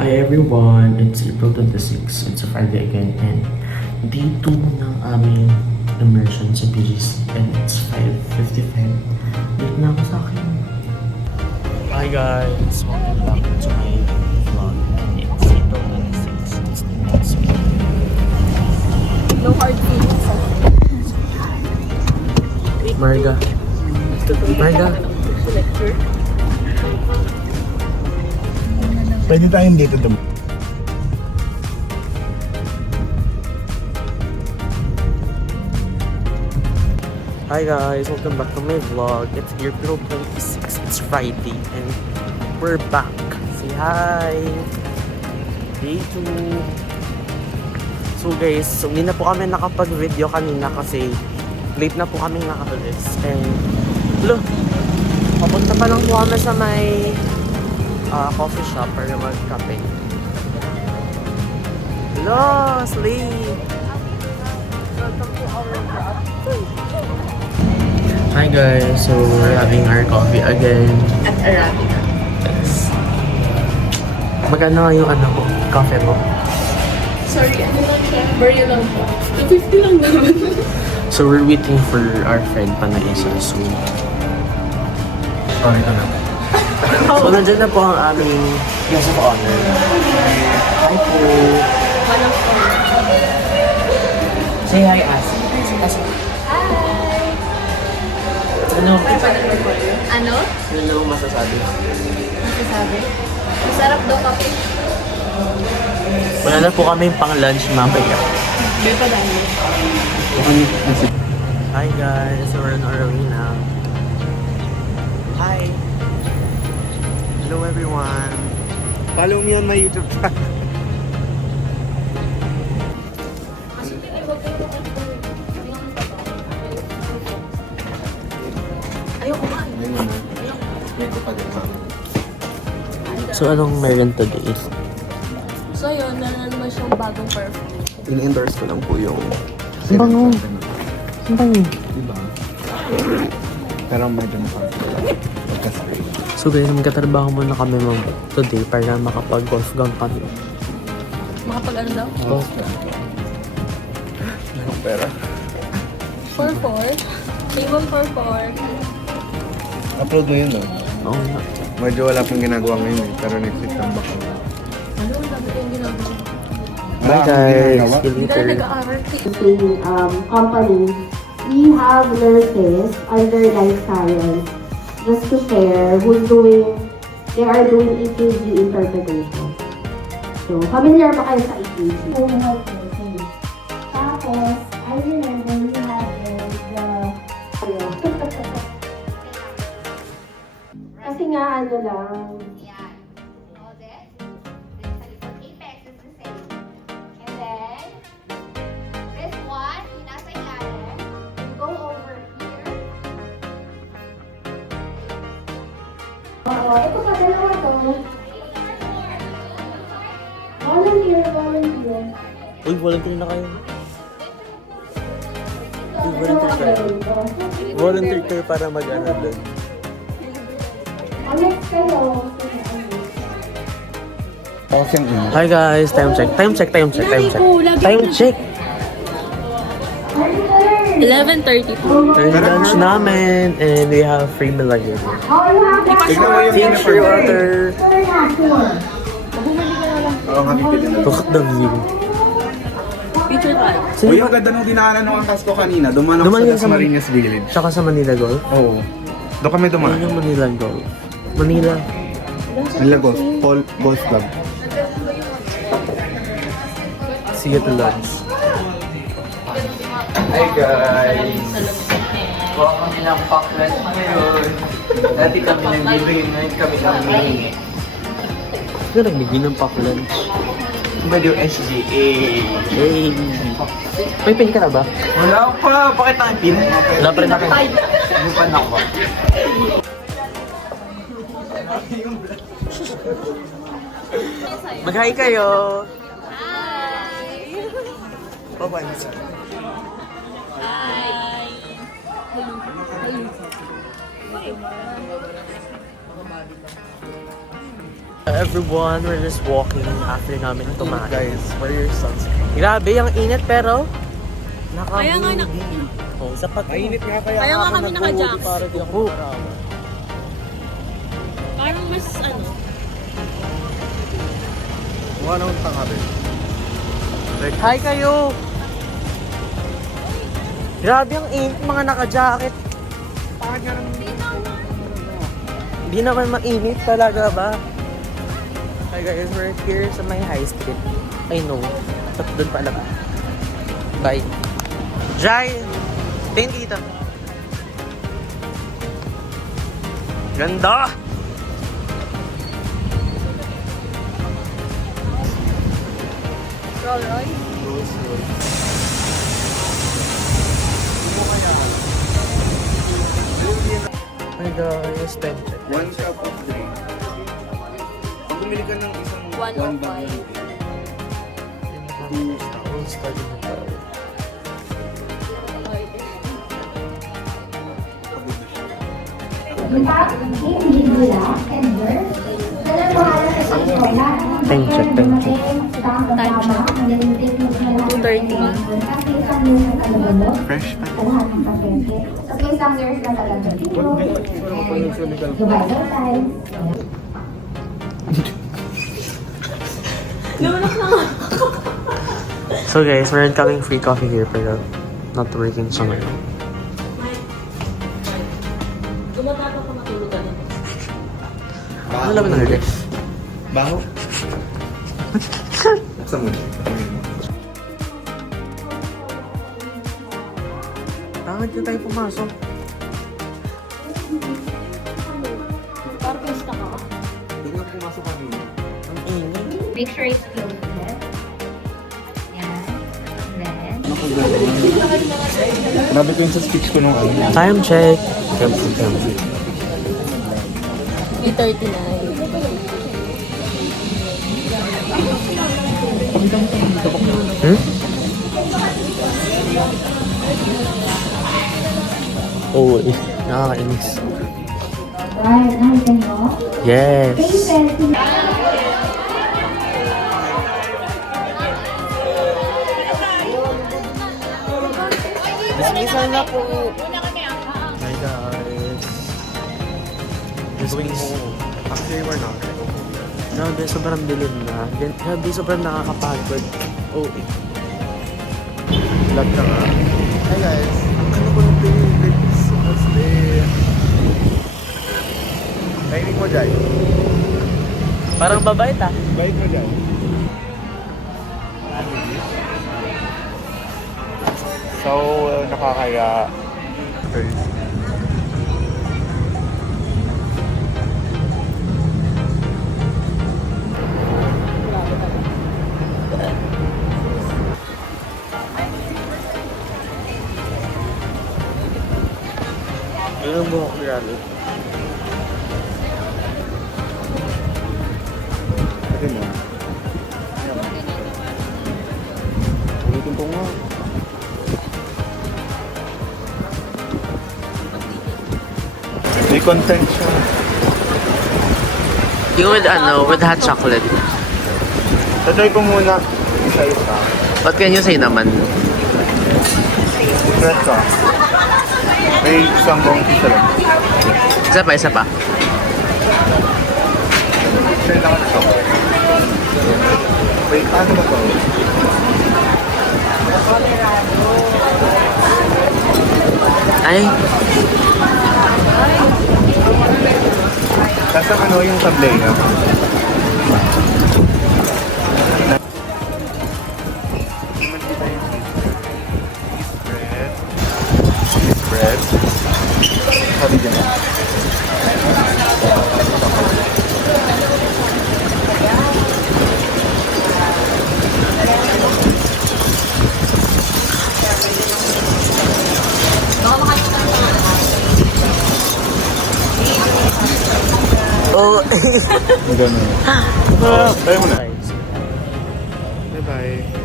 Hi everyone, it's April 26. It's a Friday again and day 2 ng aming immersion sa BGC and it's 5:55. Late na ako sa akin. Hi guys, welcome back to my vlog and it's April 26. It's the next week. No hard feelings. Marga. Pwede tayong dito dum. Hi guys, welcome back to my vlog. It's April 26. It's Friday and we're back. Say hi! Day 2. So guys, hindi na po kami nakapag-video kanina kasi late na po kami nakakalis. And look, papunta pa lang po kami sa may coffee shop para mag-cafe. Hello, Slay! Welcome to our vlog. Hi guys, so we're having our coffee again. At Arabica. Yes. Magkano nga yung ko, coffee mo? Sorry, ano lang siya? Barya lang po. 250 lang naman. So we're waiting for our friend pa na isa. So, ito na. So nandiyan na po ang aming guest of honor. Hi po. Walang po. Say hi, Asi. Hi! Ano? Ano? Ano masasabi? Masasabi? Masarap daw kape. Wala na po kami pang lunch mamaya. May pa dami. Hi guys, so we're in Arena. Hi. Hello everyone. Follow me on my YouTube channel. Ayoko kumain. So anong meron today? So yun, meron naman siyang bagong perfume. In-endorse ko lang po yung... Ang bango. Ang bango. Diba? Pero medyo pagka-spray. So guys, magkatrabaho muna kami today para makapag-golf gown kami. Makapag ano daw? Golf. Anong pera? 4-4. Table 4-4. Upload mo yun, no? Oo nga. Medyo wala pong ginagawa ngayon eh. Pero next week lang baka. Ano? Ang dami kayong ginagawa. Bye guys. See you Hindi later. na nag-aaral. Companies, we have nurses under life science just to share they are doing EKG interpretation. So, familiar ba kayo sa EKG? Home health nursing. Tapos, I remember we have kasi nga ano lang, Yan. All this. This sa likod. Apex is the same. And then, this one, yung nasa ilalim, you go over here. ito pa dalawa to. Volunteer. Uy, volunteer na kayo. Uy, volunteer kayo. Volunteer kayo para mag-ano doon. Next kayo. Pause yung ino. Hi guys, time check. Time check. Lagi ko. Time check. 11:32. Early lunch namin and we have free Milagro. Tignan mo yung Thanks for water. Oo, nga pipili na. Look at the view. Picture tayo. Uy, yung ganda nung dinaanan ng angkas ko kanina. Dumaan ako Dumaan sa sa- Marinas Village. Tsaka sa Manila Golf. Oo. Doon kami Ayun dumaan. yung Manila Golf. Manila. Manila Golf Club. See you at the lunch. Hi guys! Kuha kami ng paklan ngayon. Dati kami nagbibigay, ngayon kami humihingi. Sino nagbigay ng pack lunch? Medyo SGA. Hey! May pin ka na ba? Wala pa! Bakit ang pin? Wala pa rin ako. Ano pa na ako? Mag-hi kayo! Hi! Papansa. Hi! Everyone, we're just walking after namin tumain. Guys, wear your sunscreen. Grabe, ang init pero Kaya nga na- Oh, sapat. Mainit nga kaya Kaya nga ako kami nag-hoodie naka-jacks. para di ako marawan. Parang mas ano. Mukha naman tanga rin. Hi kayo! Grabe ang init, mga naka-jacket. Pangit nga naman. Hindi naman mainit talaga ba? Hi guys, we're here sa may high street. I know. At doon pala. Bye. Jai! Tingin dito. Ganda! Roll Royce. My guys, time check. 1 cup of drink. Pag bumili ka ng isang 105. 1 bag ng drink. We'll start in the car. Time check, time check. 2:30. Fresh pa. So guys, meron kaming free coffee here pero not working siya ngayon. Gumagapa ka matulog ka na. Ano naman ang ref? Baho. Buksan mo. Bakit na tayo pumasok? Parang pista ka. Doon nga pumasok kanina. Ang init. Make sure it's closed. Yan. Then, Grabe ko yun sa speech ko nung ano. Time check. Tempo. 3:39. Hmm? Oh, nakakainis. Yes. Dismissal na po. Hi guys. Dismissal. Actually, we're not. Grabe, sobrang dilim na. Grabe, sobrang nakakapagod. Oh, Vlog ka nga. Hi guys. Ano ko ng favorite sauce din? Timing mo dyan. parang babait ah. Bait mo dyan. So, nakakaya. Ano mo ako grabe? Pwede mo. Ulitin ko nga. May content siya. Yung with hot chocolate. Tatry ko muna isa-isa. What can you say naman? Press ka. May isang bong isa lang. Isa pa. Share lang ito. Wait, ano ba ito? Ay, Kasi ano yung sablay niya? Bread. Sabi dyan. oh. Ganun. Tayo mo na. Bye-bye.